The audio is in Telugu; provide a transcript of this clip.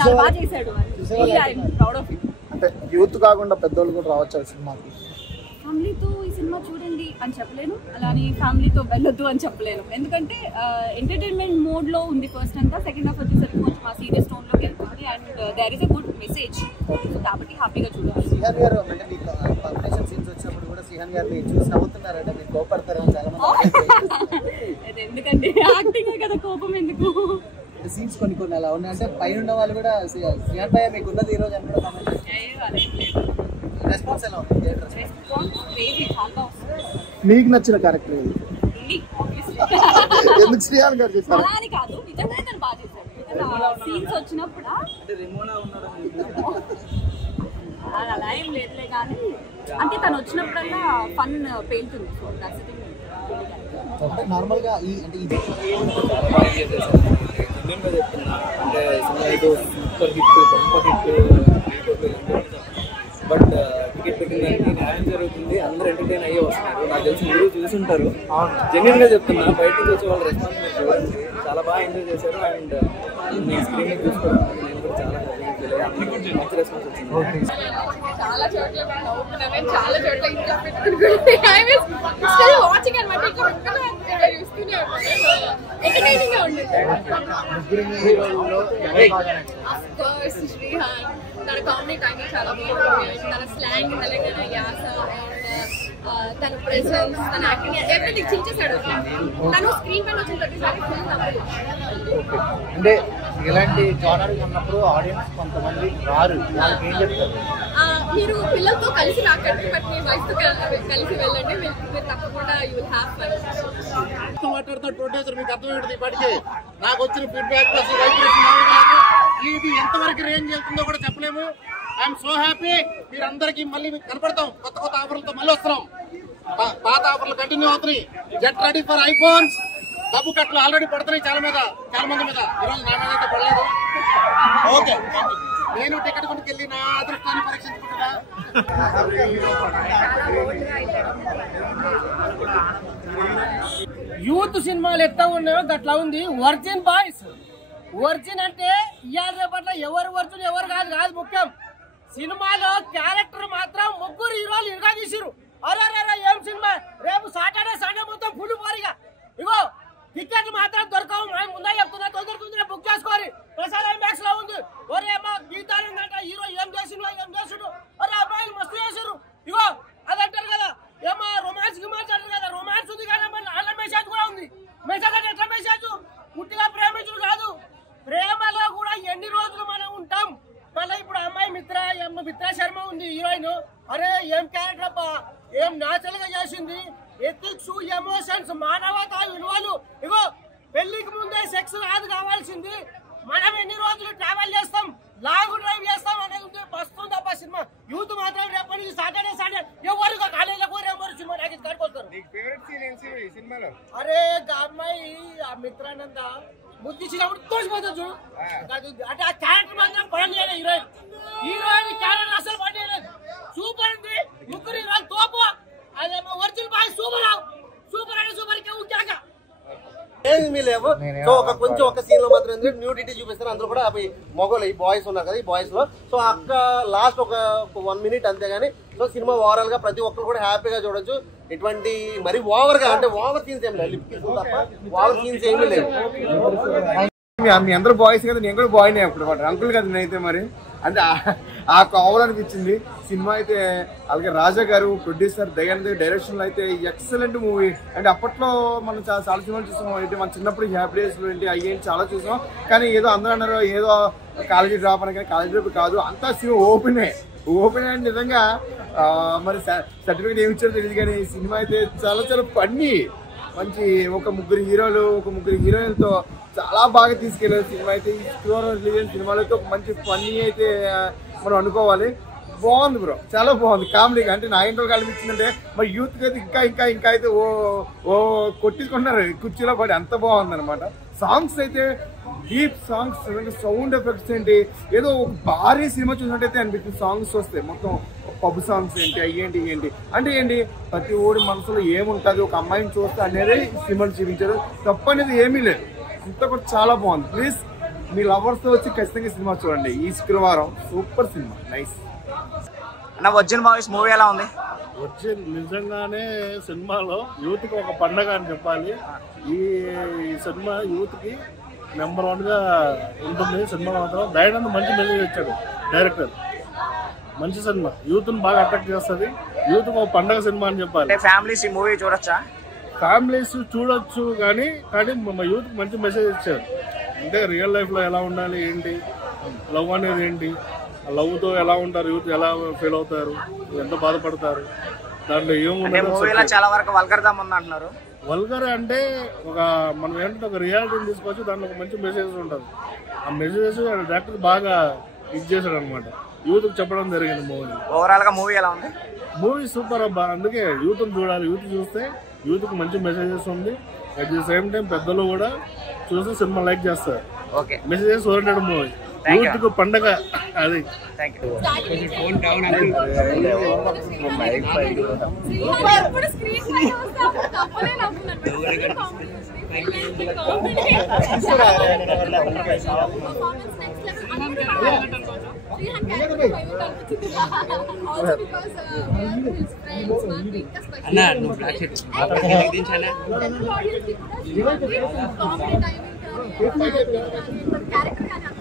చాలా బాగా చేశాడు. అంటే యూత్ కాకుండా పెద్దోళ్ళు కూడా రావచ్చు సినిమాకి. ఫ్యామిలీతో ఈ సినిమా చూడండి అని చెప్పలేను, అలానే ఫ్యామిలీతో వెళ్ళొద్దు అని చెప్పలేను. ఎందుకంటే ఎంటర్టైన్మెంట్ మోడ్లో ఉంది ఫస్ట్ అంతా, సెకండ్ హాఫ్ వచ్చేసరికి కొంచెం ఆ సీరియస్ టోన్లోకి వెళ్తుంది and there is a good message, కాబట్టి హ్యాపీగా చూడాలి. శ్రీహాన్ గారు అంటే మీకు కాంబినేషన్ సీన్స్ వచ్చినప్పుడు కూడా శ్రీహాన్ గారిని చూసి నవ్వుతున్నారంటే మీరు కోపడతారని చాలా మంది. ఎందుకంటే యాక్టింగ్ కదా, కోపం ఎందుకు? సీన్స్ కొన్ని అలా ఉన్నాయి అంటే పైన వాళ్ళు కూడా శ్రీహాన్ భయ్య మీకు ఉన్నది ఈ రోజు అని కూడా కామెంట్ చేస్తారు. రెస్పాన్స్ ఎలా ఉంది? మీకు నచ్చిన క్యారెక్టర్ ఏది? ఎందుకు శ్రీహాన్ గారు చేశారు? అని కాదు, నిజంగానే తను బాగా చేశాడు. సీన్స్ వచ్చినప్పుడు అంటే రిమోనా ఉన్నాడు అలా ఏం లేదులే, కానీ అంటే తను వచ్చినప్పుడల్లా ఫన్ పేలుతుంది. So that's the thing. Normal గా ఈ అంటే ఇది చెప్తున్నా అంటే సినిమా ఏదో సూపర్ హిట్ బట్ టికెట్ పెట్టిన దానికి న్యాయం జరుగుతుంది, అందరూ ఎంటర్టైన్ అయ్యే వస్తున్నారు. నాకు తెలిసి మీరు చూసుంటారు. జెన్యున్ గా చెప్తున్నా, బయట నుంచి వచ్చే వాళ్ళ రెస్పాన్స్ మీరు చూడండి, చాలా బాగా ఎంజాయ్ చేశారు. అండ్ మీ స్క్రీన్ చూసుకోవడం నేను కూడా చాలా మంచి రెస్పాన్స్ వచ్చింది. చాలా చోట్ల నవ్వుకున్నాను, చాలా చోట్ల ఇంకా పెట్టుకుంటే వాచింగ్ అనమాట, ఇంకా చూస్తూనే ఎంటర్టైనింగ్ గా ఉంటుంది. అఫ్కోర్స్ శ్రీహాన్ తన కామెడీ టైమింగ్ చాలా బాగుంటుంది, తన స్లాంగ్ తెలంగాణ యాస అండ్ తన ప్రెసెన్స్, తన యాక్టింగ్ ఎవ్రీథింగ్ చించేశాడు. తను స్క్రీన్ పైన వచ్చిన ప్రతిసారి ఫుల్ నవ్వులు. అంటే ఇలాంటి జానర్ ఉన్నప్పుడు ఆడియన్స్ కొంతమంది రారు, వాళ్ళకి ఏం చెప్తారు? మీరు పిల్లలతో కలిసి రాకండి, బట్ మీ వైఫ్ తో కలిసి వెళ్ళండి, మీరు తప్పకుండా యూ విల్ హ్యావ్ ఫన్. మాట్లాడుతాడు ప్రొడ్యూసర్, మీకు అర్థమవుతుంది. ఇప్పటికే నాకు వచ్చిన ఫీడ్బ్యాక్ ఇది ఎంతవరకు రేంజ్ వెళ్తుందో కూడా చెప్పలేము. I'm so happy. మీరందరికీ మళ్ళీ కనపడతాం, కొత్త ఆఫర్లతో మళ్ళీ వస్తున్నాం. పాత ఆఫర్లు కంటిన్యూ అవుతున్నాయి. Get ready for iPhones. డబ్బు కట్లు ఆల్రెడీ పడుతున్నాయి చాలా మంది మీద. ఈరోజు నా మీద అయితే పడలేదు. ఓకే, నేను టికెట్ కొనుకెళ్ళి నా అదృష్టాన్ని పరీక్షించుకుంటున్నా. యూత్ సినిమాలు ఎట్లా ఉన్నాయో అట్లా ఉంది వర్జిన్ బాయ్స్. వర్జిన్ అంటే ఇవాళ రేపట్ల ఎవరు వర్జిన్ ఎవరు కాదు ముఖ్యం. సినిమాలో క్యారెక్టర్ మాత్రం ముగ్గురు హీరోలు ఇరుగా తీసిరు. అరే ఏం సినిమా! రేపు సాటర్డే సండే మొత్తం ఫుల్ పోరిగా. ఇగో టికెట్లు మాత్రం దొరకవు, మేము ముందే చెప్తున్నా, తొందర బుక్ చేసుకోవాలి. ప్రసాద్ ఐమాక్స్ లో ఉంది. ఒరే మా గీతాలు ఉందంట, హీరో ఏం చేసిండు. అరే అబ్బాయిలు మస్తు చేసిరు. ఇగో అది అంటారు కదా, ఏమో రొమాన్స్ అంటారు కదా, రొమాన్స్ ఉంది కానీ అలా మెసేజ్ కూడా ఉంది. మెసేజ్ అంటే ఎట్లా మెసేజ్? పుట్టిగా ప్రేమించుడు కాదు, ప్రేమలో కూడా ఎన్ని రోజులు మనం ఉంటాం. మళ్ళీ ఇప్పుడు అమ్మాయి మిత్రా శర్మ ఉంది హీరోయిన్. అరే ఏం క్యారెక్టర్ అబ్బా, ఏం న్యాచురల్ గా చేసింది. ఎథిక్స్, ఎమోషన్స్, మానవతా విలువలు. ఇగో పెళ్లికి ముందే సెక్స్ కాదు కావాల్సింది, మనం ఎన్ని రోజులు ట్రావెల్ చేస్తాం, లాంగ్ డ్రైవ్ చేస్తాం అనేది ఉంది. వస్తుంది అబ్బా సినిమా. యూత్ మాత్రం రేపటి నుంచి సాటర్డే సండే ఎవరు కాలేజీలో ఎవరు సినిమా కాడుకొస్తారు. అరే అమ్మాయి ఆ మిత్రానంద ముద్దిచ్చినప్పుడు తోసిపోతుంది చూడు. అంటే ఆ క్యారెక్టర్ మాత్రం పడలేదు. హీరోయిన్ క్యారెక్టర్ అసలు పడలేదు. సూపర్ ఉంది. ముగ్గురు హీరోలు తోపు. అదేమో ఒరిజినల్ బాయ్ సూపర్ అంటే సూపర్ కే ఉద్యోగ ఏమీ లేవు. సో ఒక సీన్ లో మాత్రం న్యూడిటీ చూపిస్తారు. అందరూ కూడా మొగలు ఈ బాయ్స్ ఉన్నారు కదా, ఈ బాయ్స్ లో. సో అక్క లాస్ట్ ఒక 1 మినిట్ అంతేగాని సో సినిమా ఓవరాల్ గా ప్రతి ఒక్కరు కూడా హ్యాపీగా చూడొచ్చు. ఎటువంటి మరి ఓవర్ గా అంటే ఓవర్ సీన్స్ ఏమి లేవు, లిప్ కిస్ తప్ప ఓవర్ సీన్స్ ఏమీ లేవు. మీ అందరూ బాయ్స్ కదా, నేను కూడా బాయ్నే అప్పుడు అంకుల్ కదా నేనైతే. మరి అంటే ఆ కావల్ అనిపించింది సినిమా అయితే. అలాగే రాజా గారు ప్రొడ్యూసర్, దయానంద్ డైరెక్షన్ అయితే ఎక్సలెంట్ మూవీ. అంటే అప్పట్లో మనం చాలా సినిమాలు చూసాం. అయితే మన చిన్నప్పుడు హ్యాపీ డేస్ ఏంటి అయ్యేంటి చాలా చూసాం. కానీ ఏదో అందరూ అన్నారు ఏదో కాలేజీ డ్రాప్ అని, కానీ కాలేజీ డ్రాప్ కాదు, అంతా సినిమా ఓపెన్ అంటే నిజంగా మరి సర్టిఫికేట్ ఏమి ఇచ్చారో తెలియదు. కానీ సినిమా అయితే చాలా ఫన్నీ, మంచి ఒక ముగ్గురు హీరోయిన్లతో చాలా బాగా తీసుకెళ్ళారు సినిమా అయితే. రిలీజ్ సినిమాలతో మంచి ఫన్నీ అయితే మనం అనుకోవాలి. బాగుంది బ్రో, చాలా బాగుంది. కామెడీగా అంటే నా ఇంట్లో కనిపించిందంటే మరి యూత్ అయితే ఇంకా అయితే ఓ కొట్టించుకుంటున్నారు కుర్చీలో పడి, అంత బాగుంది అనమాట. సాంగ్స్ అయితే డీప్ సాంగ్స్, సౌండ్ ఎఫెక్ట్స్ ఏంటి, ఏదో భారీ సినిమా చూసినట్టయితే అనిపిస్తుంది. సాంగ్స్ వస్తాయి మొత్తం పబ్ సాంగ్స్ ఏంటి అంటే ప్రతి ఓడి మనసులో ఏముంటుంది, ఒక అమ్మాయిని చూస్తే అనేది సినిమాలు చూపించారు. తప్పు అనేది ఏమీ లేదు, అంతా కూడా చాలా బాగుంది. ప్లీజ్ మీ లవర్స్ తో వచ్చి ఖచ్చితంగా సినిమా చూడండి. ఈ శుక్రవారం సూపర్ సినిమా, నైస్. అన్న వర్జిన్ బాయ్స్ మూవీ ఎలా ఉంది? వర్జిన్ నిజంగానే సినిమాలో యూత్ కి ఒక పండగ అని చెప్పాలి. ఈ సినిమా యూత్ కి నెంబర్ 1 గా ఉంటుంది. సినిమా మాత్రం దయానంద్ మంచి మెసేజ్ ఇచ్చాడు డైరెక్టర్. మంచి సినిమా, యూత్ ని బాగా అట్రాక్ట్ చేస్తుంది. యూత్ ఒక పండగ సినిమా అని చెప్పాలి. ఫ్యామిలీస్ ఈ మూవీ చూడొచ్చా? ఫ్యామిలీస్ చూడొచ్చు, కానీ మా యూత్ మంచి మెసేజ్ ఇచ్చారు. అంటే రియల్ లైఫ్ లో ఎలా ఉండాలి, ఏంటి లవ్ అనేది, ఏంటి లవ్ తో ఎలా ఉంటారు, యూత్ ఎలా ఫీల్ అవుతారు, ఎంత బాధపడతారు, దాంట్లో ఏముంది. చాలా వరకు వల్గర్దం ఉంది అంటున్నారు. వల్గర్ అంటే మనం ఏంటంటే ఒక రియాలిటీని తీసుకొచ్చి దాంట్లో ఒక మంచి మెసేజ్ ఉంటుంది. ఆ మెసేజ్ డైరెక్టర్ బాగా ఇది చేశాడు అనమాట, యూత్ చెప్పడం జరిగింది. మూవీ ఓవరాల్ గా మూవీ ఎలా ఉంది? మూవీ సూపర్ అబ్బా. అందుకే యూత్ చూడాలి. యూత్ చూస్తే యూత్ కి మంచి మెసేజెస్ ఉంది. అట్ ది సేమ్ టైం పెద్దలు కూడా చూసి సినిమా లైక్ చేస్తారు. మెసేజెస్ ఓరియంటెడ్ మూవీ, యూత్ కు పండగ అది. క్యారెక్టర్